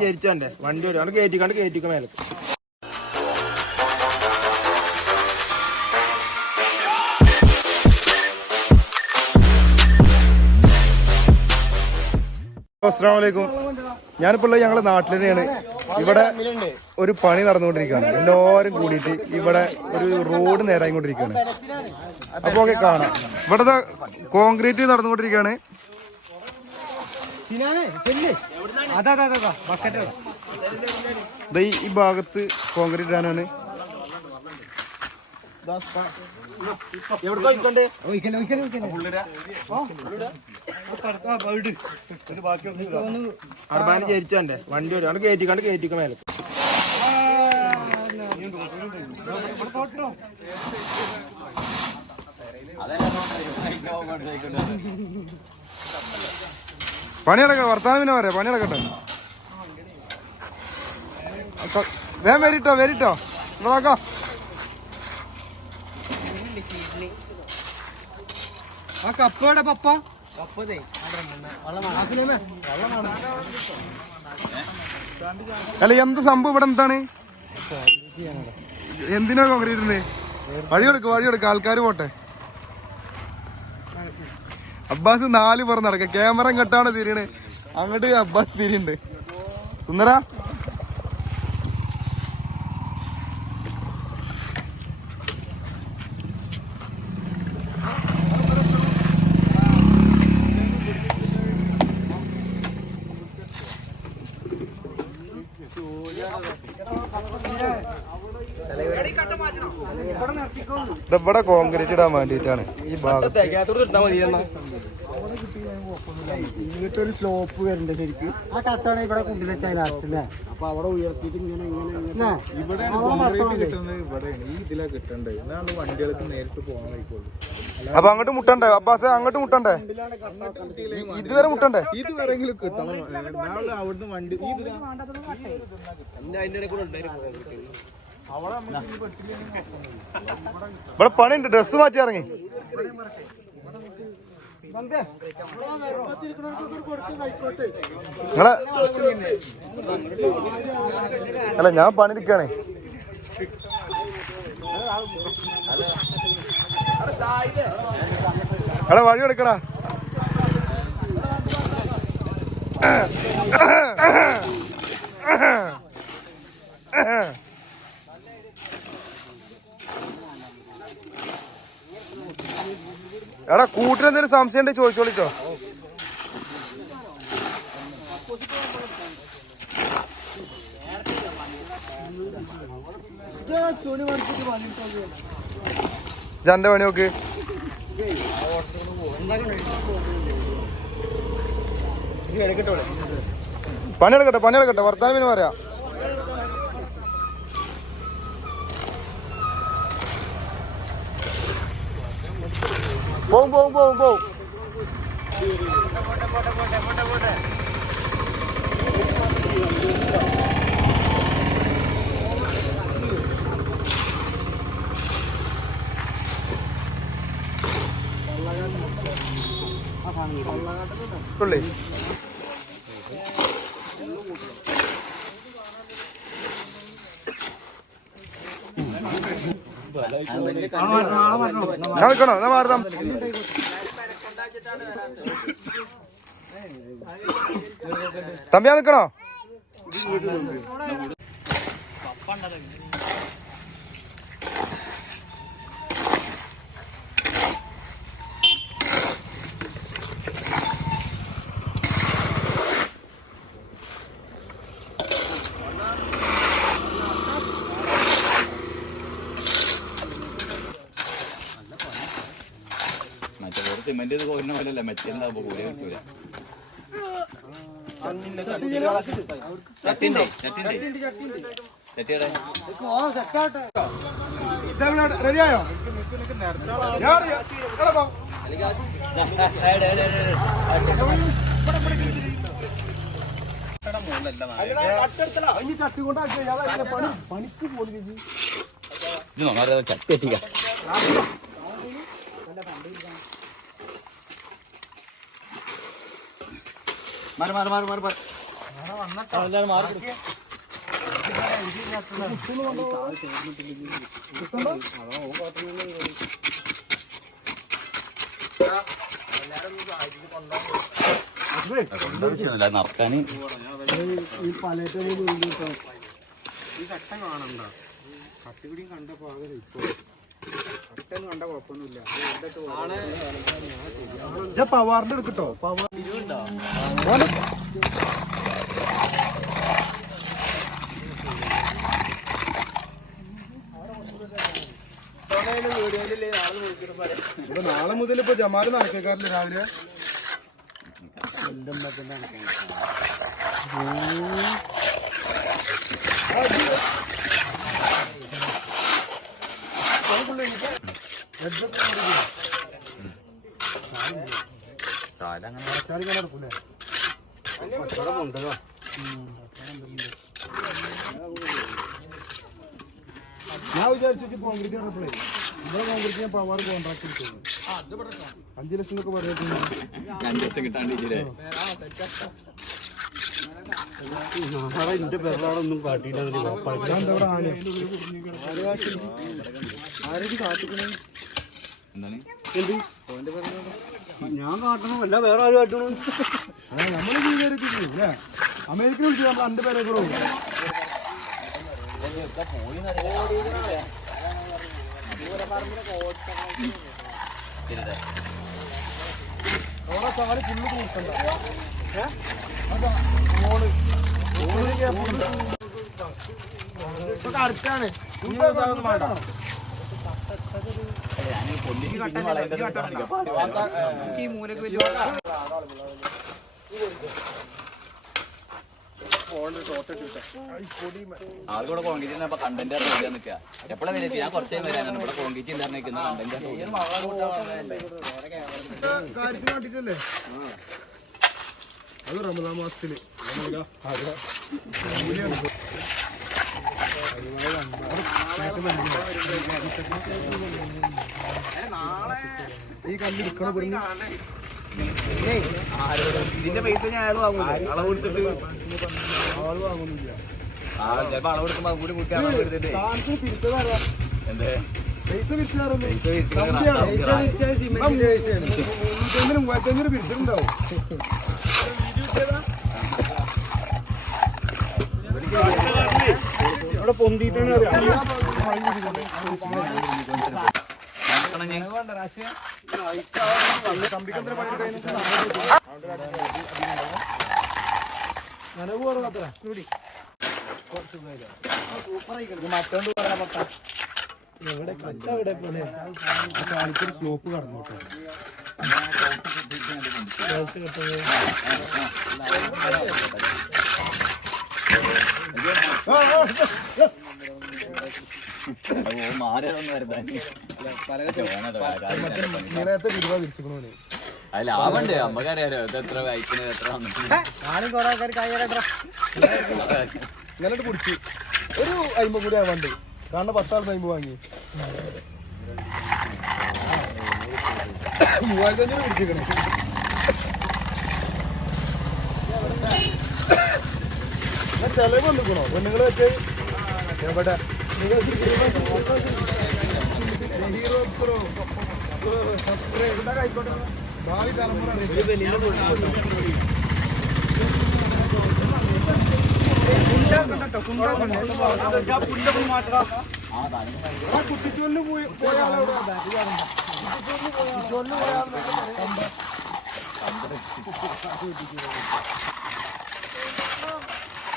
ചരിച്ചോന്റെ വണ്ടി വരും അവിടെ കയറ്റിക്കാണ്ട് കയറ്റിക്കും മേലെ അസ്സാം വലൈക്കും ഞാനിപ്പോൾ ഉള്ളത് ഞങ്ങളുടെ നാട്ടിൽ തന്നെയാണ്. ഇവിടെ ഒരു പണി നടന്നുകൊണ്ടിരിക്കുകയാണ്. എല്ലാവരും കൂടിയിട്ട് ഇവിടെ ഒരു റോഡ് നേരായിക്കൊണ്ടിരിക്കുകയാണ്. അപ്പോൾ ഒക്കെ കാണാം. ഇവിടെ ദാ കോൺക്രീറ്റ് നടന്നുകൊണ്ടിരിക്കുകയാണ്. ഈ- ഈ ഭാഗത്ത് കോൺക്രീറ്റ് ഇടാനാണ്. അർബാന് എന്റെ? വണ്ടി വരും. അവിടെ കയറ്റി കണ്ട് കയറ്റിക്ക മേലെ. പണി അടക്ക വർത്താനം പിന്നെ പറയാം. പണി നടക്കട്ടെ അക്ക- വേഗം വരിട്ടോ. വരിട്ടോ ഇവിടെ ആ കപ്പയുടെ പപ്പ? അല്ല എന്ത് സംഭവം ഇവിടെ എന്താണ്? എന്തിനാ കോൺക്രീറ്റ് ഇടുന്നത് വഴി കൊടുക്ക വഴി കൊടുക്ക ആൾക്കാർ പോട്ടെ. അബ്ബാസ് നാല് പുറം നടക്ക. ക്യാമറ ഇങ്ങോട്ടാണ് തിരിയണ്. അങ്ങോട്ട് അബ്ബാസ് തിരിയുണ്ട്. സുന്ദര? ഇവിടെ കോൺക്രീറ്റ് ഇടാൻ വേണ്ടിയിട്ടാണ്. ഈ ഭാഗത്ത്. ഇങ്ങോട്ടൊരു സ്ലോപ്പ് വരണ്ട ശരിക്കും. ആ കട്ടാണ് ഇവിടെ കൊണ്ടുവച്ചാൽ ലാസ്റ്റ് അല്ലേ അപ്പൊ അവിടെ ഉയർത്തിയിട്ട് ഇങ്ങനെ ഇങ്ങനെ ഇവിടെ അപ്പൊ അങ്ങോട്ട് മുട്ടണ്ടേ? അബ്ബാസ് അങ്ങോട്ട് മുട്ടണ്ടേ? ഇതുവരെ മുട്ടണ്ടേ? ഇതുവരെങ്കിലും കിട്ടണം. അവിടുന്ന് വണ്ടി. ഇവിടെ പണിയുണ്ട് ഡ്രസ് മാറ്റി ഇറങ്ങി. നിങ്ങളെ അല്ല ഞാൻ പണിരിക്കാണ് എടാ വഴി എടുക്കടാ. എടാ കൂട്ടിന് എന്തെങ്കിലും സംശയം ഉണ്ടെങ്കിൽ ചോദിച്ചോളിട്ടോ. ജന്റെ പണി നോക്ക്. പണിയെടുക്കട്ടെ പണിയെടുക്കട്ടെ. വർത്താനം പിന്നെ പറയാം. പോവും പോവും പോവും പോവും ഉള്ളേ നിൽക്കണോ തമ്പിയാ നിൽക്കണോ മറ്റേ ഒരു സിമെന്റ് ഇത് കോരുന്ന പോലല്ല മെറ്റലുണ്ടാവുമ്പോ കൂലി കിട്ടൂല. ചട്ടിന്റെ ചട്ടിന്റെ. ചട്ടിയുടെ. റെഡിയായോ ഇത് നോക്കാതെ ചട്ടി എത്തിക്കാം. മാറി മാറി മാറി മാറി മാറി. നടക്കാന് ഈ പലയിട്ടൊരു പവാറിന്റെ എടുക്കട്ടോ. പവാർ നാളെ മുതൽ ഇപ്പൊ ജമാൽ നടക്കേക്കാറില്ല രാവിലെ. ഞാൻ വിചാരിച്ചിട്ട് കോൺക്രീറ്റ് കണ്ടപ്പോഴേ ഇവിടെ കോൺക്രീറ്റ് ഞാൻ പവാർ കോൺട്രാക്ട് എടുത്തു അഞ്ചു ലക്ഷം എന്നൊക്കെ പറയുന്നത് പെരുന്നാളൊന്നും കാട്ടിയില്ല ഞാൻ കാട്ടിക്കണേ എന്താണ്? ഞാൻ കാട്ടണം? അല്ല വേറെ ആരും കാട്ടണം? നമ്മൾ ജീവിതം അല്ലേ? അമേരിക്കയിൽ വിളിച്ചു നമ്മൾ രണ്ട് പേരെ കൂടെ അവിടെ കാൽ ഫുള്ള് കൂട്ടണ്ട അതാ മോൾ അടുത്താണ് ഈ മൂലക്ക് വലിയ ആദ്യം കോൺക്രീറ്റ് അപ്പൊ കണ്ടന്റ് അറിയാൻ നിൽക്കുക. എപ്പോഴാ വരും ഞാൻ കുറച്ച് നേരം വരാനാണ് ഇവിടെ കോൺക്രീറ്റ് ഇല്ലാതെ നിൽക്കുന്ന കണ്ടന്റ് അത് റമദാ മാസത്തിൽ. ഈ കല്ല് എടുക്കണ ഇവിടുന്ന് ഇതിന്റെ പൈസ ഞാൻ അയാൾ വാങ്ങും അളവ് കൊടുത്തിട്ട് ആൾ വാങ്ങുന്നില്ല ചിലപ്പോ അളവ് എടുക്കുമ്പോ കൂടി കൂട്ടി അളവ് എടുത്തിട്ട് എന്തേ? പൈസ മുന്നൂറ്റഞ്ഞൂറ് മൂവായിരത്തഞ്ഞൂറ് പിരിച്ചിട്ടുണ്ടാവും അവിടെ പൊന്തിയിട്ടാണ് നനവ് കുറവാത്ര എവിടെ കട്ട എവിടെ പോലെ കാണിക്കൊരു സ്ലോപ്പ് കടന്നു മാറിയതൊന്നും കിട്ടുന്നത് അത് ലാഭമുണ്ട് നമ്മക്കറിയാലോ ഇത് എത്ര വായിക്കുന്നത് എത്ര വന്നു കുറെ ആൾക്കാർ കയ്യേറാ ഇന്നലെ കുടിച്ചു. ഒരു അയിമ്പ കൂടി ആവാണ്ട് കാരണം പത്താൾ അയിമ്പ് വാങ്ങി. മൂവായിരത്തി അഞ്ഞൂറ് കുടിച്ചിക്കണേ ഞാൻ ചെലവ് വന്നിക്കണോ പെണ്ണുങ്ങൾ വെച്ച്? എവിടെ? നിങ്ങൾ ഹീറോ പ്രോ സബ്സ്ക്രൈബ് ഇതൊക്കെ ആയിക്കോട്ടെ ഭാവി തലമുറ കുട്ടിച്ചോലിന് പോയി പോയാലോ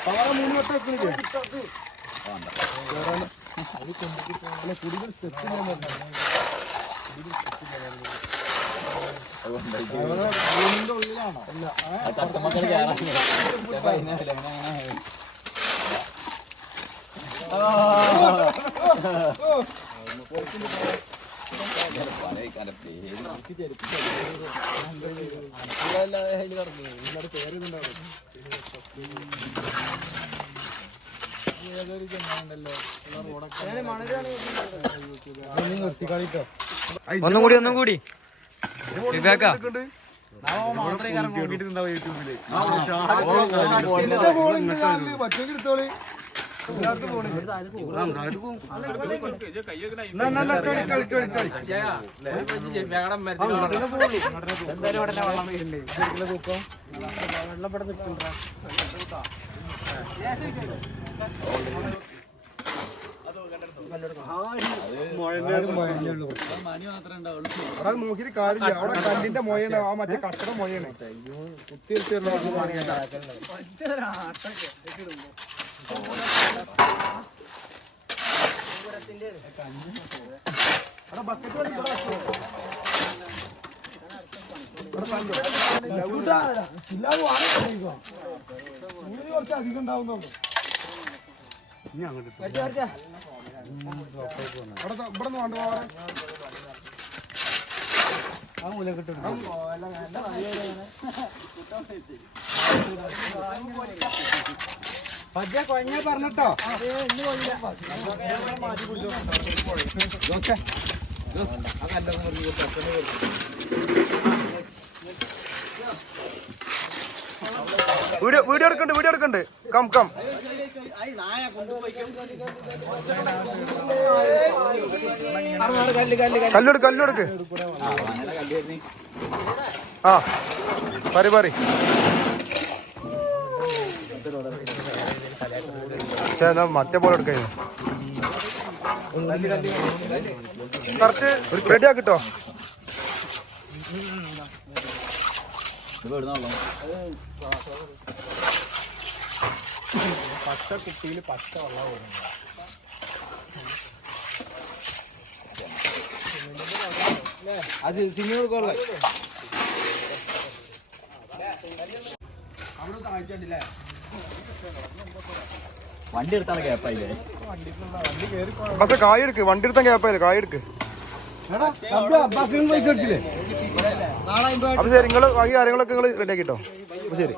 പവറ മൂന്ന് വട്ടം അല്ല കുടികൾ സ്റ്റെപ്പ് ഉള്ളിലാണോ അല്ല ചക്കമക്കൾ ഒന്നും കൂടി ഒന്നും കൂടി വിവേക അത് നോക്കിയിട്ട് കാര്യമില്ല അവിടെ കല്ലിന്റെ മൊയാണ് ആ മറ്റേ കട്ടട മൊയാണ് ഇവിടെ ഇവിടെ നിന്ന് വേണ്ട പറഞ്ഞിട്ടോ. വീഡിയോ വീഡിയോ എടുക്കണ്ട് വീഡിയോ എടുക്കണ്ട്. Come come. കല്ലെടുക്ക് കല്ലെടുക്ക് ആ പറി പറി. ഛെ, എന്നാ മറ്റേ പോലെ എടുക്കുന്നു കറക്റ്റ് റെഡി ആക്കിട്ടോ ഇത് എവിടുന്നാ വെള്ളം? അത് സിനിമ കൊടുക്കല്ലേ വണ്ടി ഗ്യാപ്പായില്ലേ കായ എടുക്ക് വണ്ടി എടുത്താൽ ഗ്യാപ്പായില്ല കായ എടുക്ക്. അപ്പൊ ശരി നിങ്ങൾ ബാക്കി കാര്യങ്ങളൊക്കെ നിങ്ങൾ റെഡി ആക്കിട്ടോ. അപ്പൊ ശരി.